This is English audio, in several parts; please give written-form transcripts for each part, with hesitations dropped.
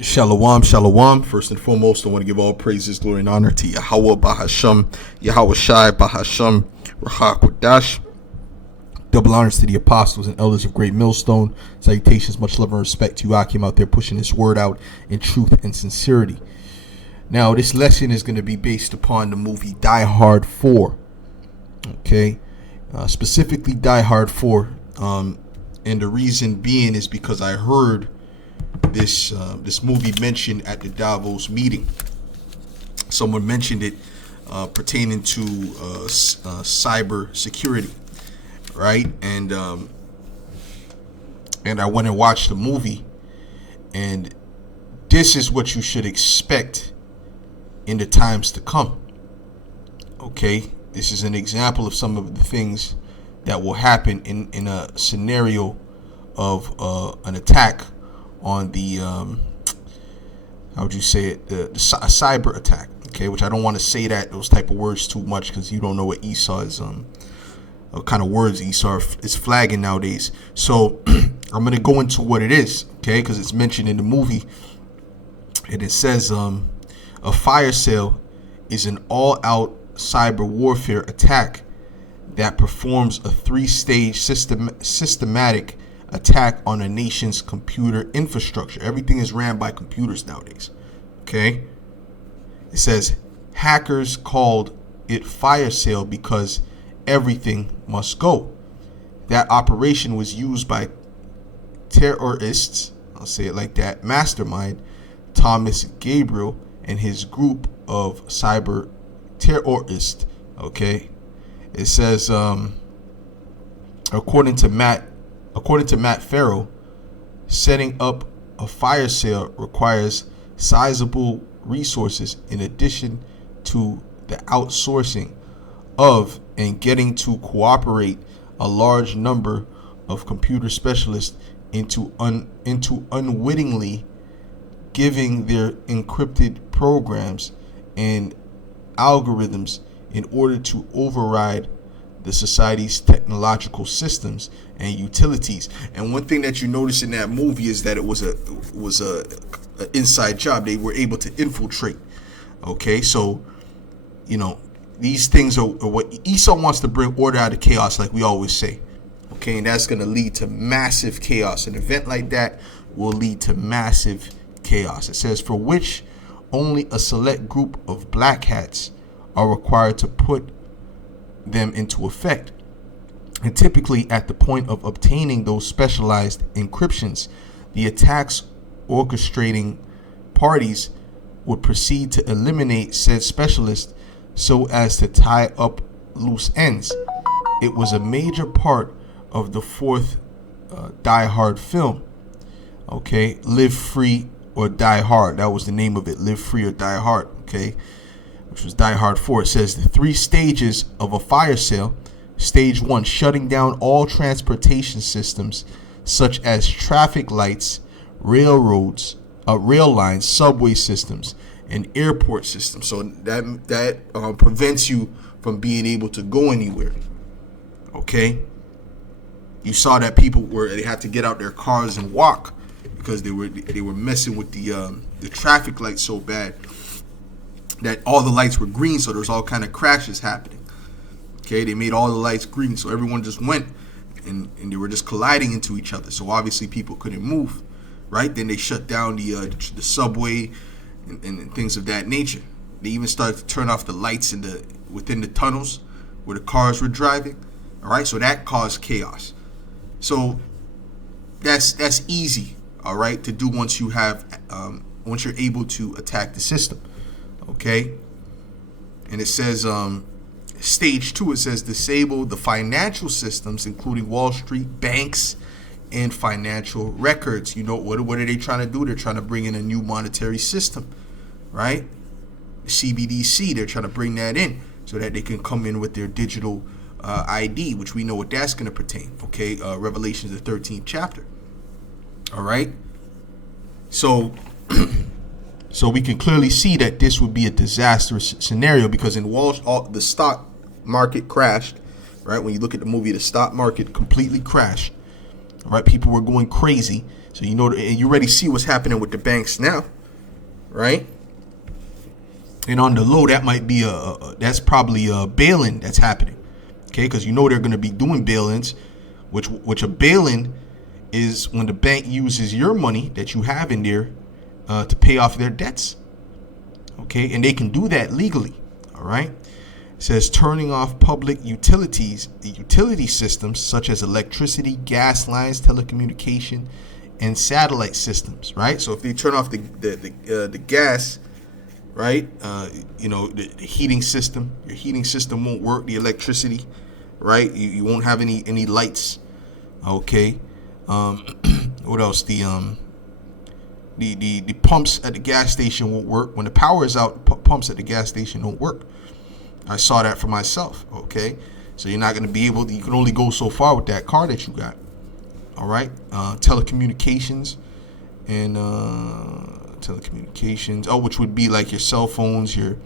Shalom, shalom. First and foremost, I want to give all praises, glory, and honor to Yahweh Bahasham, Yahweh Shai Bahasham, Rahak Wadash. Double honors to the apostles and elders of Great Millstone. Salutations, much love and respect to you, Akim, out there pushing this word out in truth and sincerity. Now, this lesson is going to be based upon the movie Die Hard 4. Okay, specifically Die Hard 4. And the reason being is because I heard this movie mentioned at the Davos meeting. Someone mentioned it pertaining to cyber security, right? And I went and watched the movie, and this is what you should expect in the times to come. Okay, this is an example of some of the things that will happen in a scenario of an attack on the how would you say it, the cyber attack, okay, which I don't want to say those type of words too much because you don't know what Esau is what kind of words Esau is flagging nowadays. So I'm going to go into what it is, okay, because it's mentioned in the movie, and it says a fire sale is an all-out cyber warfare attack that performs a three-stage systematic attack on a nation's computer infrastructure. Everything is ran by computers nowadays. Okay. It says hackers called it fire sale because everything must go. That operation was used by terrorists, I'll say it like that, mastermind Thomas Gabriel and his group of cyber terrorists. Okay. It says according to Matt Farrell, setting up a fire sale requires sizable resources in addition to the outsourcing of and getting to cooperate a large number of computer specialists into unwittingly giving their encrypted programs and algorithms in order to override the society's technological systems and utilities. And one thing that you notice in that movie is that it was a inside job. They were able to infiltrate. Okay, so these things are what Esau wants to bring order out of chaos, like we always say. Okay, and that's going to lead to massive chaos. An event like that will lead to massive chaos. It says, for which only a select group of black hats are required to put them into effect. And typically at the point of obtaining those specialized encryptions, the attacks orchestrating parties would proceed to eliminate said specialist so as to tie up loose ends. It was a major part of the fourth Die Hard film. Okay, Live Free or Die Hard. That was the name of it, Live Free or Die Hard. Okay, which was Die Hard 4. It says the three stages of a fire sale. Stage 1, shutting down all transportation systems such as traffic lights, railroads, rail lines, subway systems, and airport systems. So that prevents you from being able to go anywhere. Okay, you saw that they had to get out their cars and walk because they were messing with the traffic lights so bad that all the lights were green, so there's all kind of crashes happening. Okay, they made all the lights green, so everyone just went and they were just colliding into each other. So obviously people couldn't move, right? Then they shut down the subway and things of that nature. They even started to turn off the lights within the tunnels where the cars were driving. All right, so that caused chaos. So that's easy, all right, to do once you're able to attack the system. Okay, and it says stage 2, it says disable the financial systems, including Wall Street, banks, and financial records. What are they trying to do? They're trying to bring in a new monetary system, right? CBDC, they're trying to bring that in so that they can come in with their digital ID, which we know what that's going to pertain. Okay, Revelation, the 13th chapter. All right, so we can clearly see that this would be a disastrous scenario because in the stock market crashed, right? When you look at the movie, the stock market completely crashed. All right, people were going crazy. So you know, and you already see what's happening with the banks now, right? And on the low, that might be that's probably a bail-in that's happening, okay? Because you know they're going to be doing bail-ins, which a bail-in is when the bank uses your money that you have in there to pay off their debts, okay? And they can do that legally, all right? It says turning off public utility systems such as electricity, gas lines, telecommunication, and satellite systems, right? So if they turn off the gas, right? The heating system, your heating system won't work. The electricity, right? You won't have any lights. Okay. What else? The pumps at the gas station won't work. When the power is out, pumps at the gas station don't work. I saw that for myself. Okay. So you're not going to be able to, you can only go so far with that car that you got. All right. Telecommunications and which would be like your cell phones, your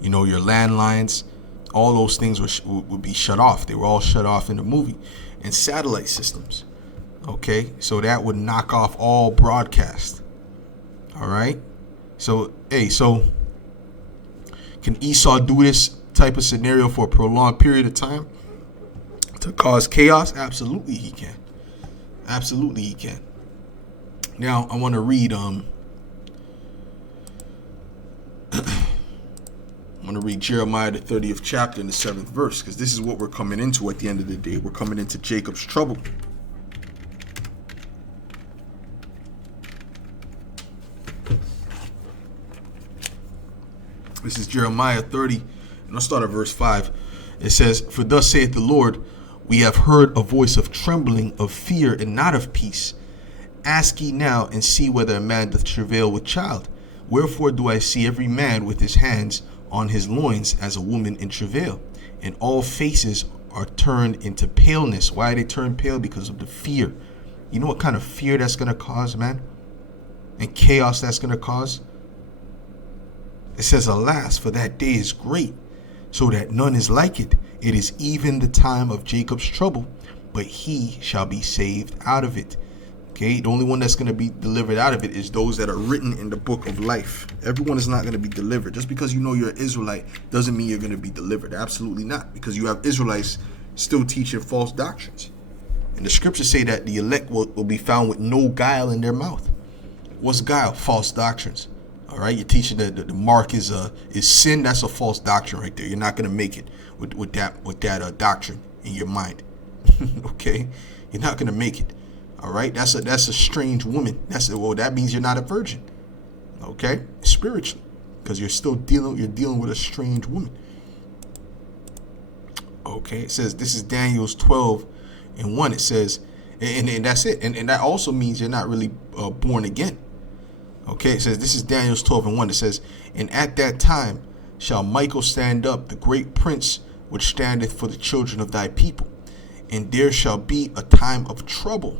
landlines, all those things would be shut off. They were all shut off in the movie. And satellite systems, okay, so that would knock off all broadcast. All right, so can Esau do this type of scenario for a prolonged period of time to cause chaos? Absolutely he can. Absolutely he can. Now I want to read I'm going to read Jeremiah the 30th chapter in the 7th verse, because this is what we're coming into at the end of the day. We're coming into Jacob's trouble. This is Jeremiah 30, and I'll start at verse 5. It says, "For thus saith the Lord, we have heard a voice of trembling, of fear, and not of peace. Ask ye now, and see whether a man doth travail with child. Wherefore do I see every man with his hands on his loins as a woman in travail, and all faces are turned into paleness." Why they turn pale? Because of the fear. You know what kind of fear that's going to cause, man? And chaos that's going to cause? It says, "Alas, for that day is great, so that none is like it. It is even the time of Jacob's trouble, but he shall be saved out of it." Okay, the only one that's going to be delivered out of it is those that are written in the book of life. Everyone is not going to be delivered. Just because you know you're an Israelite doesn't mean you're going to be delivered. Absolutely not. Because you have Israelites still teaching false doctrines. And the scriptures say that the elect will be found with no guile in their mouth. What's guile? False doctrines. All right, you're teaching that the mark is sin. That's a false doctrine right there. You're not going to make it with that doctrine in your mind. Okay, you're not going to make it. All right, that's a strange woman. That means you're not a virgin. Okay, spiritually, because you're dealing with a strange woman. Okay, it says this is Daniel's 12:1. It says, and that's it. And that also means you're not really born again. Okay, it says this is Daniel's 12:1. It says, "And at that time shall Michael stand up, the great prince which standeth for the children of thy people, and there shall be a time of trouble,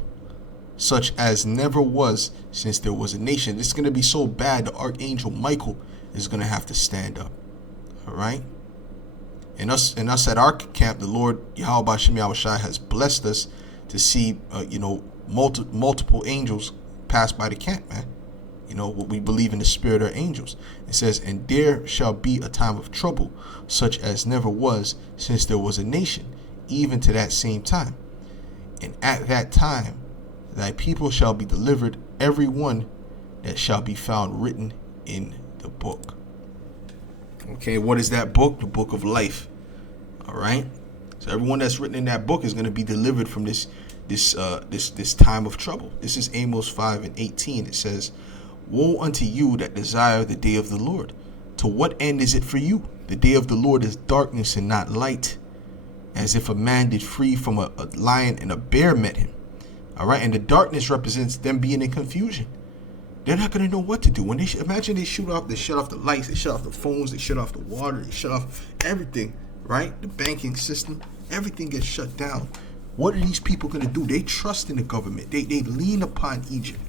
such as never was since there was a nation." It's going to be so bad, the archangel Michael is going to have to stand up. All right. And us at our camp, the Lord Yahweh B'Shem Yahushai has blessed us to see, multiple angels pass by the camp, man. What we believe in the spirit of angels. It says, "And there shall be a time of trouble, such as never was since there was a nation, even to that same time. And at that time, thy people shall be delivered, every one that shall be found written in the book." Okay, what is that book? The book of life. All right. So everyone that's written in that book is going to be delivered from this time of trouble. This is Amos 5:18. It says, "Woe unto you that desire the day of the Lord. To what end is it for you? The day of the Lord is darkness and not light, as if a man did flee from a lion and a bear met him." All right, and the darkness represents them being in confusion. They're not going to know what to do. When they imagine they shut off the lights, they shut off the phones, they shut off the water, they shut off everything, right? The banking system, everything gets shut down. What are these people going to do? They trust in the government. They lean upon Egypt.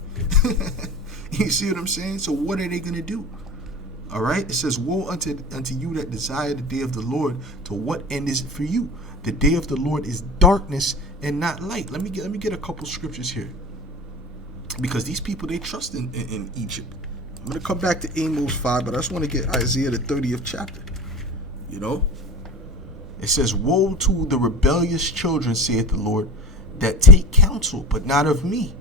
You see what I'm saying? So what are they going to do? All right. It says, "Woe unto you that desire the day of the Lord. To what end is it for you? The day of the Lord is darkness and not light." Let me get a couple scriptures here. because these people, they trust in Egypt. I'm going to come back to Amos 5, but I just want to get Isaiah the 30th chapter. You know, it says, woe to the rebellious children, saith the Lord, that take counsel, but not of me,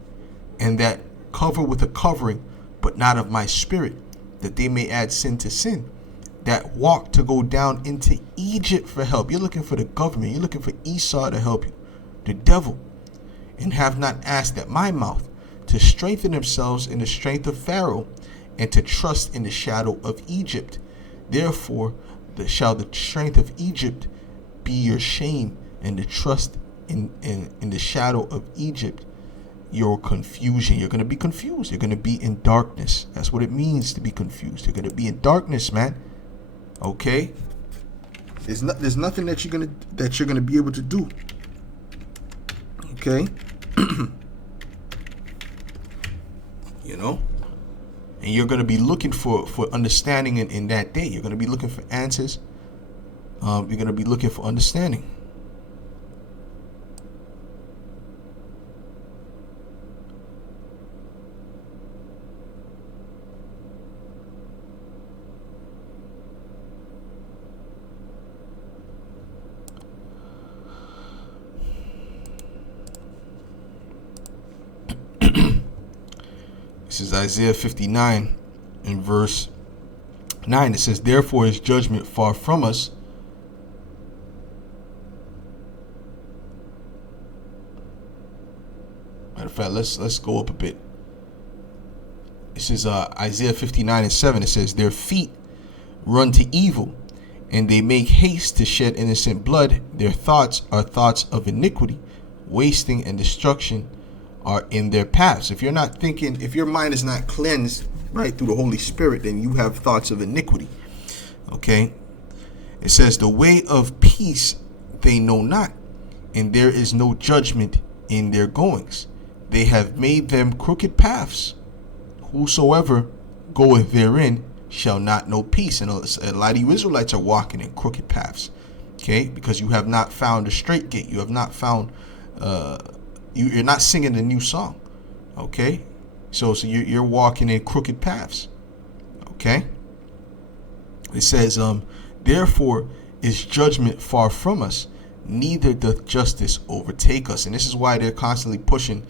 and that cover with a covering, but not of my spirit, that they may add sin to sin, that walk to go down into Egypt for help. You're looking for the government. You're looking for Esau to help you, the devil, and have not asked at my mouth, to strengthen themselves in the strength of Pharaoh, and to trust in the shadow of Egypt. Therefore shall the strength of Egypt be your shame, and the trust in the shadow of Egypt your confusion. You're going to be confused. You're going to be in darkness. That's what it means to be confused. You're going to be in darkness, man. Okay? There's nothing that you're going to be able to do. Okay? You know? And you're going to be looking for understanding in that day. You're going to be looking for answers. You're going to be looking for understanding. This is Isaiah 59 in verse 9. It says, therefore is judgment far from us. Matter of fact, let's go up a bit. This is Isaiah 59 and 7. It says, their feet run to evil, and they make haste to shed innocent blood. Their thoughts are thoughts of iniquity. Wasting and destruction are in their paths. If you're not thinking, if your mind is not cleansed right through the Holy Spirit, then you have thoughts of iniquity. Okay? It says, the way of peace they know not, and there is no judgment in their goings. They have made them crooked paths. Whosoever goeth therein shall not know peace. And a lot of you Israelites are walking in crooked paths. Okay? Because you have not found a straight gate. You have not found you're not singing a new song. Okay? So you're walking in crooked paths. Okay? It says, therefore is judgment far from us, neither doth justice overtake us. And this is why they're constantly pushing.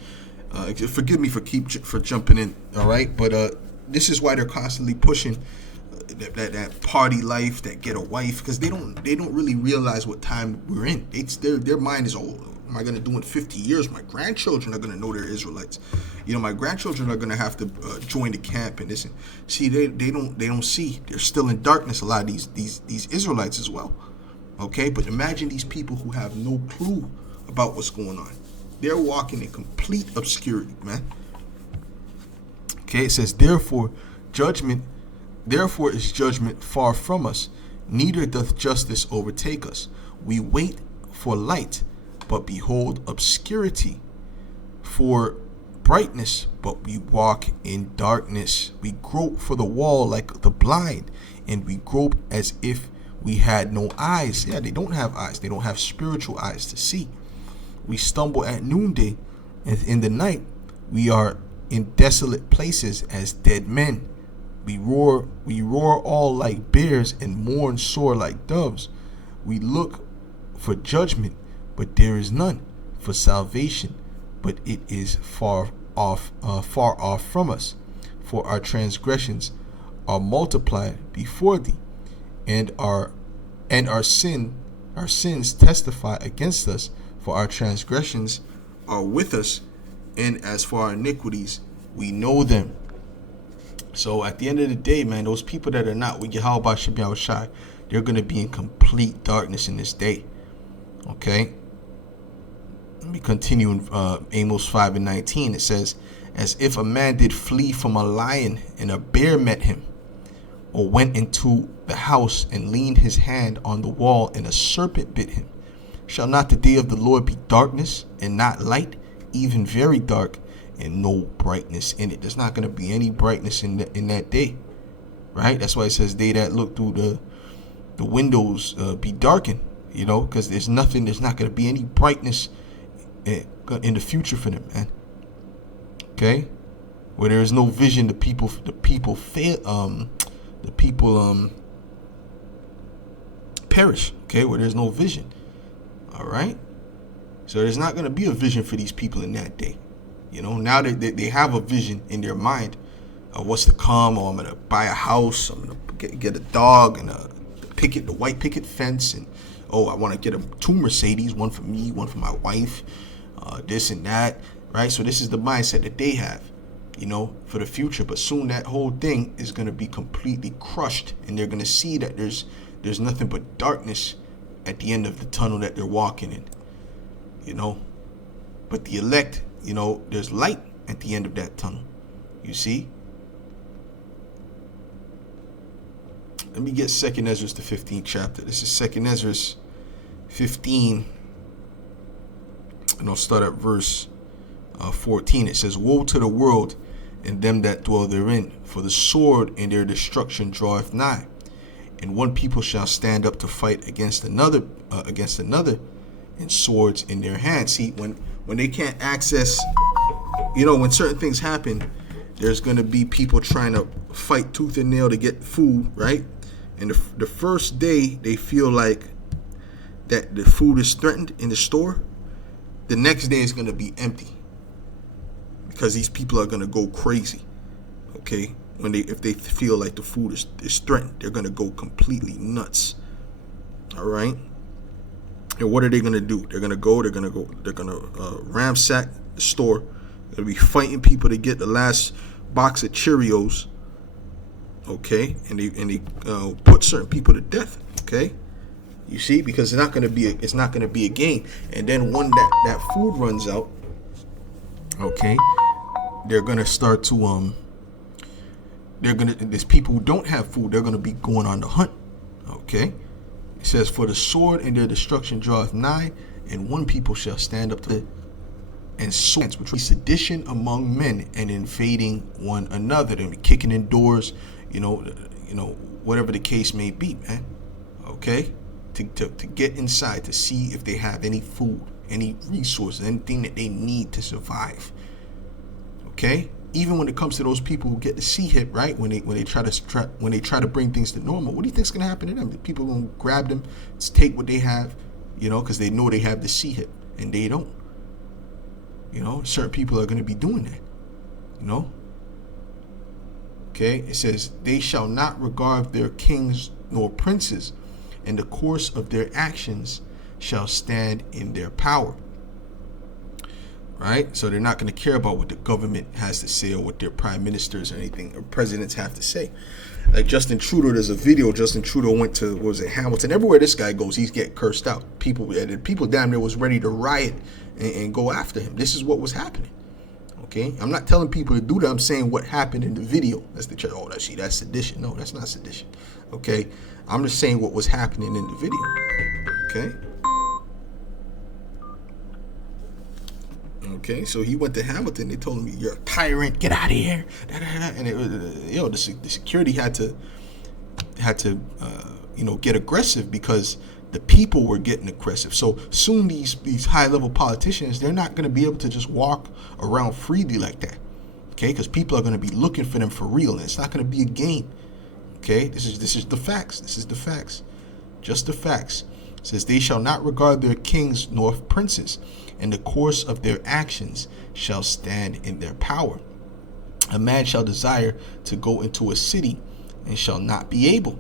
Forgive me for jumping in, all right? But this is why they're constantly pushing that party life, that get a wife, because they don't really realize what time we're in. Their mind is, oh, am I going to do in 50 years? My grandchildren are going to know they're Israelites. You know, my grandchildren are going to have to join the camp and this. See, they don't see. They're still in darkness. A lot of these Israelites as well. Okay, but imagine these people who have no clue about what's going on. They're walking in complete obscurity, man. Okay, it says, therefore is judgment far from us, neither doth justice overtake us. We wait for light, but behold obscurity, for brightness, but we walk in darkness. We grope for the wall like the blind, and we grope as if we had no eyes. Yeah, they don't have eyes. They don't have spiritual eyes to see. We stumble at noonday, and in the night we are in desolate places as dead men. We roar all like bears, and mourn sore like doves. We look for judgment, but there is none, for salvation, but it is far off from us. For our transgressions are multiplied before thee, and our sins testify against us. For our transgressions are with us, and as for our iniquities, we know them. So at the end of the day, man, those people that are not with Yahweh Shem Shai, they're going to be in complete darkness in this day. Okay? Let me continue in Amos 5 and 19. It says, as if a man did flee from a lion, and a bear met him, or went into the house and leaned his hand on the wall, and a serpent bit him. Shall not the day of the Lord be darkness and not light, even very dark, and no brightness in it? There's not going to be any brightness in that day, right? That's why it says, they that look through the windows be darkened, you know, because there's not going to be any brightness in the future for them, man. Okay? Where there is no vision, the people fail. The people perish. Okay, where there's no vision. All right. So there's not going to be a vision for these people in that day. Now they have a vision in their mind of what's to come. Or I'm going to buy a house. I'm going to get a dog and the white picket fence. And, I want to get 2 Mercedes, one for me, one for my wife, this and that. Right. So this is the mindset that they have, for the future. But soon that whole thing is going to be completely crushed. And they're going to see that there's nothing but darkness at the end of the tunnel that they're walking in. But the elect, there's light at the end of that tunnel. You see? Let me get 2nd Ezra, the 15th chapter. This is 2nd Ezra 15, and I'll start at verse 14. It says, "Woe to the world and them that dwell therein, for the sword in their destruction draweth nigh, and one people shall stand up to fight against another, and swords in their hands." See, when they can't access, when certain things happen, there's going to be people trying to fight tooth and nail to get food, right? And the first day they feel like that the food is threatened in the store, the next day is going to be empty, because these people are going to go crazy. Okay, if they feel like the food is threatened, they're going to go completely nuts. All right. And what are they going to do? They're going to ransack the store. They're going to be fighting people to get the last box of Cheerios. Okay. And they put certain people to death. Okay. You see, because it's not going to be a game. And then when that food runs out, okay, they're going to start to, there's people who don't have food. They're going to be going on the hunt. Okay. It says, "For the sword in their destruction draweth nigh, and one people shall stand up to it, and swords, which will be sedition among men, and invading one another." They'll be kicking in doors, whatever the case may be, man. Okay, to get inside to see if they have any food, any resources, anything that they need to survive. Okay, even when it comes to those people who get the C hit, right? When they try to bring things to normal, what do you think's gonna happen to them? People gonna grab them, take what they have, because they know they have the C hit and they don't. Certain people are gonna be doing that. Okay, it says, "They shall not regard their kings nor princes, and the course of their actions shall stand in their power." Right? So they're not going to care about what the government has to say or what their prime ministers or anything or presidents have to say. Like Justin Trudeau, there's a video. Justin Trudeau went to, Hamilton? Everywhere this guy goes, he's getting cursed out. People damn near was ready to riot and go after him. This is what was happening. Okay? I'm not telling people to do that. I'm saying what happened in the video. That's the church. That's sedition. No, that's not sedition. Okay? I'm just saying what was happening in the video. Okay? Okay, so he went to Hamilton. They told him, "You're a tyrant. Get out of here." And the security had to get aggressive, because the people were getting aggressive. So soon these high level politicians, they're not going to be able to just walk around freely like that. Okay, because people are going to be looking for them for real, and it's not going to be a game. Okay, this is the facts. This is the facts. Just the facts. It says, "They shall not regard their kings nor princes, and the course of their actions shall stand in their power. A man shall desire to go into a city, and shall not be able.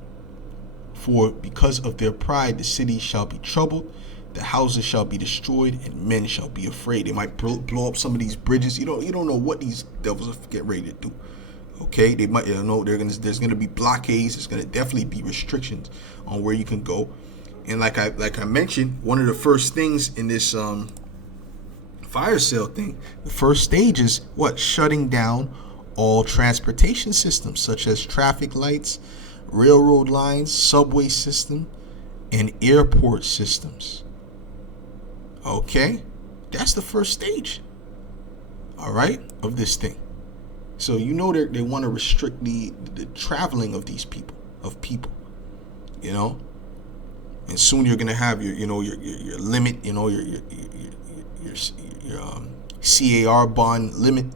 For because of their pride the city shall be troubled, the houses shall be destroyed, and men shall be afraid." They might blow up some of these bridges. You don't know what these devils are getting ready to do. Okay, they might, there's gonna be blockades. There's gonna definitely be restrictions on where you can go. And like I mentioned, one of the first things in this fire sale thing, the first stage is what? Shutting down all transportation systems, such as traffic lights, railroad lines, subway system, and airport systems. Okay, that's the first stage. All right, of this thing. So they want to restrict the traveling of these people, and soon you're gonna have your limit, your CAR bond limit,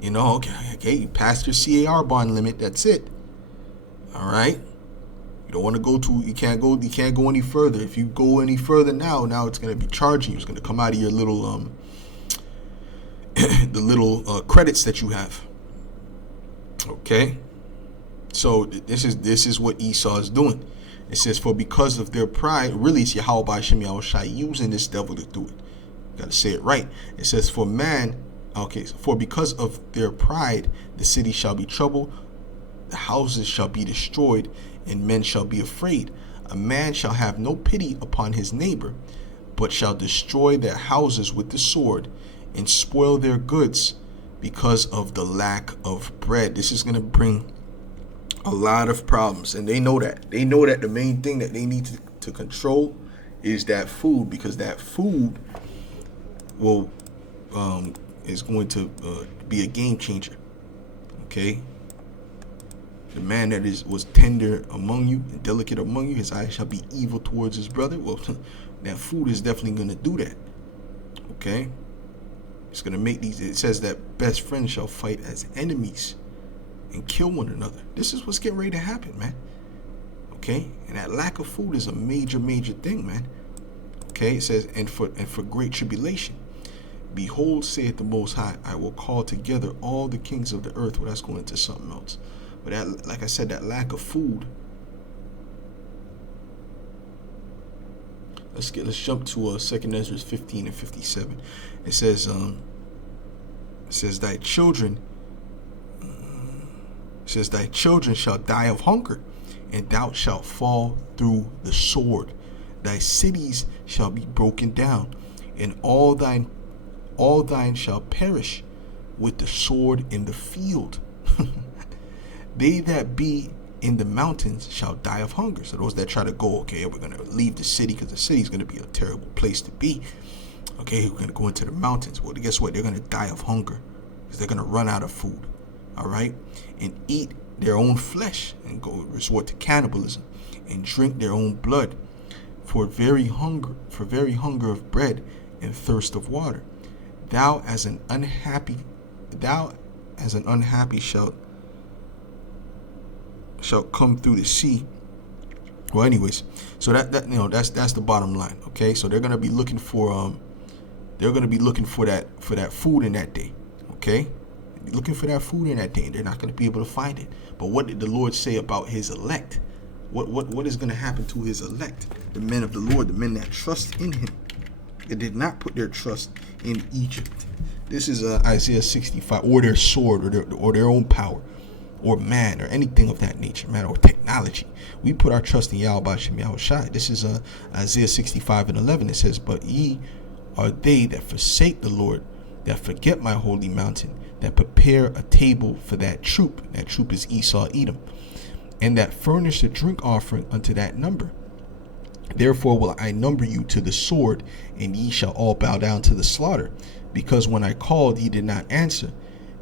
You know, okay, you passed your CAR bond limit. That's it. All right. You don't want to go to. You can't go any further. If you go any further now it's going to be charging you. It's going to come out of your little the little credits that you have. Okay. So this is what Esau is doing. It says, for because of their pride, really it's Yahweh B'Shem Yahushai using this devil to do it. You gotta say it right. It says, for because of their pride, the city shall be troubled, the houses shall be destroyed, and men shall be afraid. A man shall have no pity upon his neighbor, but shall destroy their houses with the sword, and spoil their goods because of the lack of bread. This is gonna bring a lot of problems, and they know that. They know that the main thing that they need to control is that food, because that food will is going to be a game changer. Okay, the man that was tender among you and delicate among you, his eyes shall be evil towards his brother. Well, that food is definitely going to do that. Okay, it's going to make these. It says that best friends shall fight as enemies and kill one another. This is what's getting ready to happen, man. Okay, and that lack of food is a major thing, man. Okay, it says, and for great tribulation, behold, saith the Most High, I will call together all the kings of the earth. Well, that's going into something else. But that, like I said, that lack of food. Let's jump to 2 Ezra 15 and 57. It says thy children. It says, thy children shall die of hunger, and thou shalt fall through the sword. Thy cities shall be broken down, and all thine shall perish with the sword in the field. They that be in the mountains shall die of hunger. So those that try to go, okay, we're going to leave the city because the city is going to be a terrible place to be. Okay, we're going to go into the mountains. Well, guess what? They're going to die of hunger because they're going to run out of food. All right, and eat their own flesh and go resort to cannibalism and drink their own blood for very hunger of bread and thirst of water. Thou as an unhappy shalt come through the sea. Well, anyways, so that's the bottom line. Okay, so they're gonna be looking for that food in that day. Okay. Looking for that food in that day. They're not going to be able to find it. But what did the Lord say about his elect? What is going to happen to his elect? The men of the Lord, the men that trust in him. They did not put their trust in Egypt. This is Isaiah 65, or their sword, or their own power, or man, or anything of that nature, man, or technology. We put our trust in Yahweh B'Shem Yahushai. This is Isaiah 65 and 11. It says, but ye are they that forsake the Lord, that forget my holy mountain, that prepare a table for that troop is Esau, Edom, and that furnish a drink offering unto that number. Therefore will I number you to the sword, and ye shall all bow down to the slaughter, because when I called ye did not answer,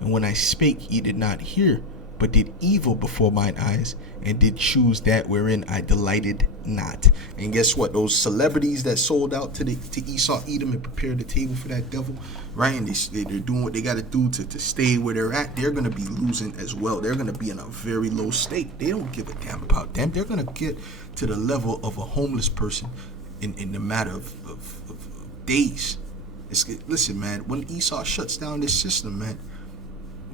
and when I spake ye did not hear, but did evil before mine eyes, and did choose that wherein I delighted not. And guess what? Those celebrities that sold out to Esau, Edom, and prepared the table for that devil, right? And they're doing what they got to do to stay where they're at. They're going to be losing as well. They're going to be in a very low state. They don't give a damn about them. They're going to get to the level of a homeless person in the matter of days. Listen, man, when Esau shuts down this system, man,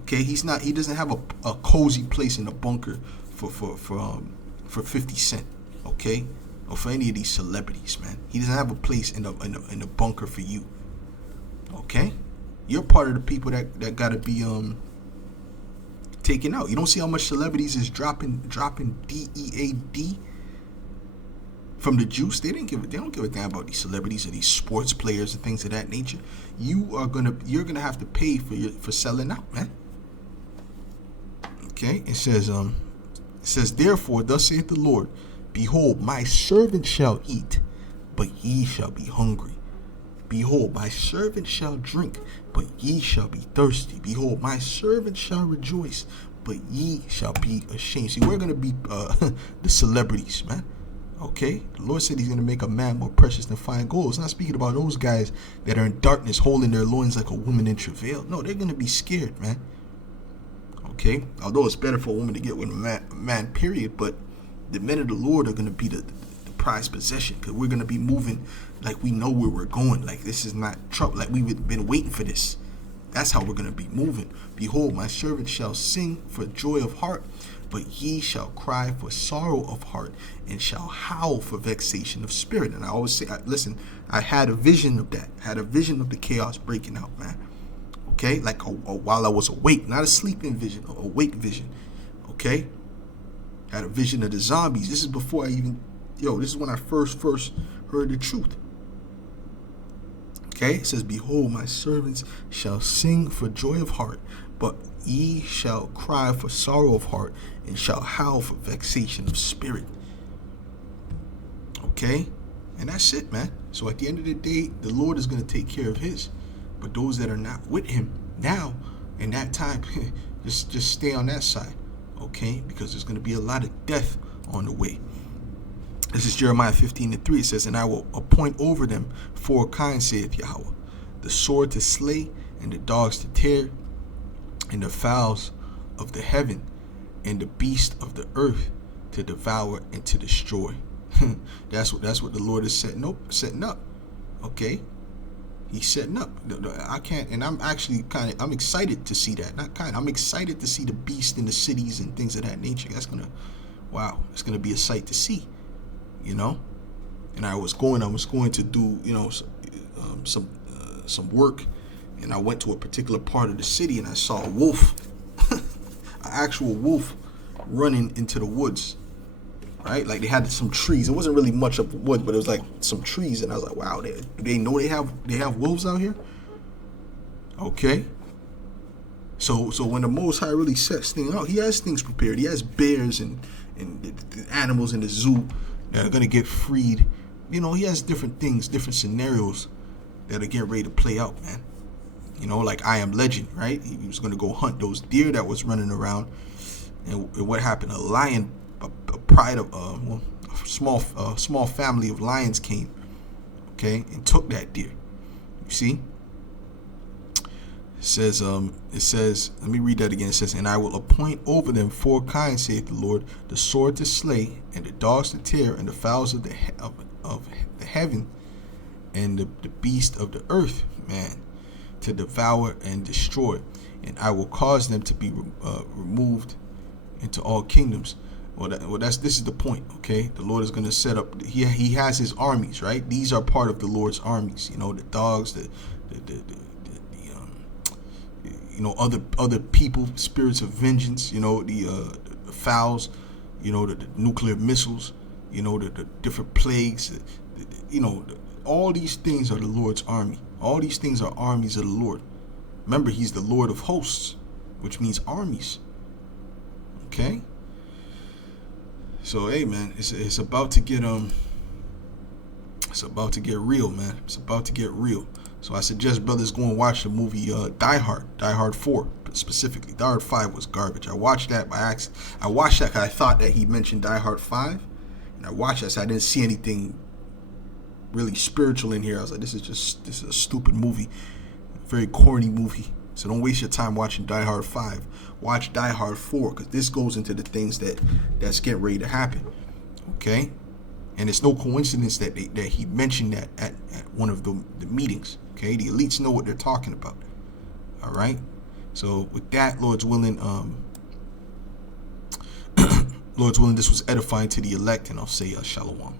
okay, he doesn't have a cozy place in a bunker for 50 Cent, okay, or for any of these celebrities, man. He doesn't have a place in a bunker for you, okay. You're part of the people that gotta be taken out. You don't see how much celebrities is dropping DEAD from the juice. They don't give a damn about these celebrities or these sports players and things of that nature. You're gonna have to pay for selling out, man. Okay, it says, therefore, thus saith the Lord, behold, my servant shall eat, but ye shall be hungry. Behold, my servant shall drink, but ye shall be thirsty. Behold, my servant shall rejoice, but ye shall be ashamed. See, we're going to be the celebrities, man. Okay? The Lord said he's going to make a man more precious than fine gold. It's not speaking about those guys that are in darkness, holding their loins like a woman in travail. No, they're going to be scared, man. Okay, although it's better for a woman to get with a man, period, but the men of the Lord are going to be the prized possession, because we're going to be moving like we know where we're going. Like this is not trouble. Like we've been waiting for this. That's how we're going to be moving. Behold, my servant shall sing for joy of heart, but ye shall cry for sorrow of heart, and shall howl for vexation of spirit. And I always say, listen, I had a vision of that. I had a vision of the chaos breaking out, man. Okay, like while I was awake, not a sleeping vision, a awake vision. Okay, had a vision of the zombies. This is before I even, this is when I first heard the truth. Okay, it says, behold, my servants shall sing for joy of heart, but ye shall cry for sorrow of heart, and shall howl for vexation of spirit. Okay, and that's it, man. So at the end of the day, the Lord is going to take care of his. But those that are not with him now, in that time, just stay on that side, okay? Because there's going to be a lot of death on the way. This is Jeremiah 15:3. It says, and I will appoint over them 4 kinds, saith Yahweh, the sword to slay, and the dogs to tear, and the fowls of the heaven, and the beast of the earth to devour and to destroy. That's what the Lord is setting up. Okay? He's setting up. I can't, and I'm actually I'm excited to see that. I'm excited to see the beast in the cities and things of that nature. It's gonna be a sight to see, And I was going to do, some work, and I went to a particular part of the city, and I saw a wolf, an actual wolf, running into the woods. Right, like they had some trees. It wasn't really much of the wood, but it was like some trees, and I was like, "Wow, they know they have wolves out here." Okay, so when the Most High really sets things out, He has things prepared. He has bears and the animals in the zoo that are gonna get freed. He has different things, different scenarios that are getting ready to play out, man. Like I Am Legend, right? He was gonna go hunt those deer that was running around, and what happened? A lion. A pride of a small family of lions came, okay, and took that deer. You see, it says, let me read that again. It says, and I will appoint over them 4 kinds, saith the Lord, the sword to slay, and the dogs to tear, and the fowls of the heaven, and the beast of the earth, man, to devour and destroy. And I will cause them to be removed into all kingdoms. This is the point, okay? The Lord is going to set up. He has his armies, right? These are part of the Lord's armies. The dogs, other people, spirits of vengeance. The fowls. The nuclear missiles. The different plagues. All these things are the Lord's army. All these things are armies of the Lord. Remember, He's the Lord of hosts, which means armies. Okay. So hey, man, it's about to get real, man. It's about to get real. So I suggest brothers go and watch the movie Die Hard 4 specifically. Die Hard 5 was garbage. I watched that by accident. I watched that because I thought that he mentioned Die Hard 5, and I watched that, so I didn't see anything really spiritual in here. I was like, this is a stupid movie, very corny movie. So don't waste your time watching Die Hard 5. Watch Die Hard 4, because this goes into the things that's getting ready to happen. Okay? And it's no coincidence that he mentioned that at one of the meetings. Okay? The elites know what they're talking about. All right? So with that, Lord's willing, this was edifying to the elect, and I'll say shalom.